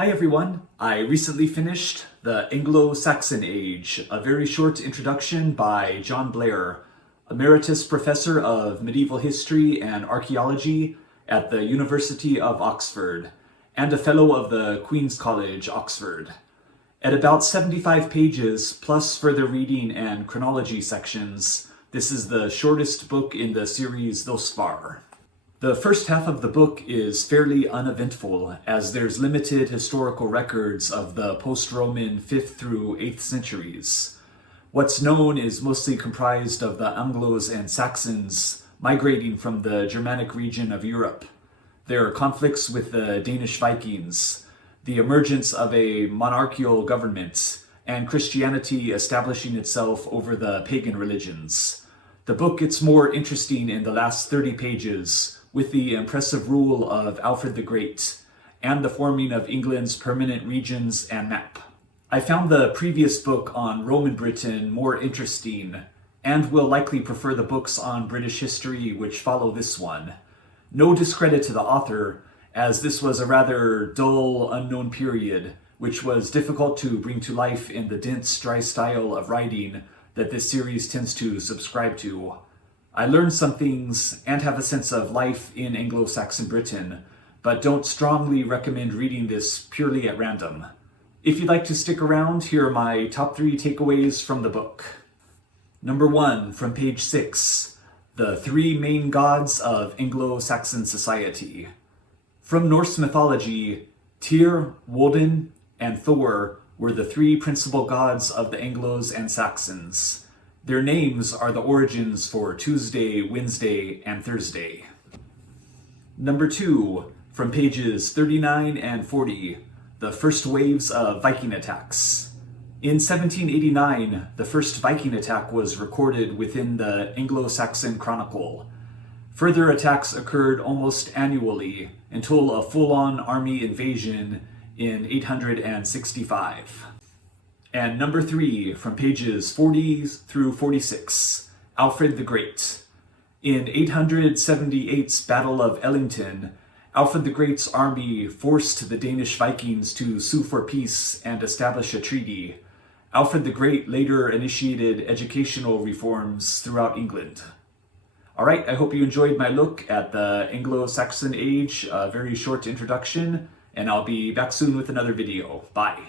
Hi everyone, I recently finished The Anglo-Saxon Age, a very short introduction by John Blair, Emeritus Professor of Medieval History and Archaeology at the University of Oxford, and a Fellow of the Queen's College, Oxford. At about 75 pages, plus further reading and chronology sections, this is the shortest book in the series thus far. The first half of the book is fairly uneventful, as there's limited historical records of the post-Roman 5th through 8th centuries. What's known is mostly comprised of the Anglos and Saxons migrating from the Germanic region of Europe, their conflicts with the Danish Vikings, the emergence of a monarchical government, and Christianity establishing itself over the pagan religions. The book gets more interesting in the last 30 pages, with the impressive rule of Alfred the Great, and the forming of England's permanent regions and map. I found the previous book on Roman Britain more interesting, and will likely prefer the books on British history which follow this one. No discredit to the author, as this was a rather dull, unknown period, which was difficult to bring to life in the dense, dry style of writing that this series tends to subscribe to. I learned some things and have a sense of life in Anglo-Saxon Britain, but don't strongly recommend reading this purely at random. If you'd like to stick around, here are my top 3 takeaways from the book. Number 1, from page 6, the 3 main gods of Anglo-Saxon society. From Norse mythology, Tyr, Woden, and Thor were the 3 principal gods of the Anglos and Saxons. Their names are the origins for Tuesday, Wednesday, and Thursday. Number 2, from pages 39 and 40, the first waves of Viking attacks. In 1789, the first Viking attack was recorded within the Anglo-Saxon Chronicle. Further attacks occurred almost annually until a full-on army invasion in 865. And number 3, from pages 40 through 46, Alfred the Great. In 878's Battle of Ellington, Alfred the Great's army forced the Danish Vikings to sue for peace and establish a treaty. Alfred the Great later initiated educational reforms throughout England. Alright, I hope you enjoyed my look at the Anglo-Saxon Age, a very short introduction, and I'll be back soon with another video. Bye!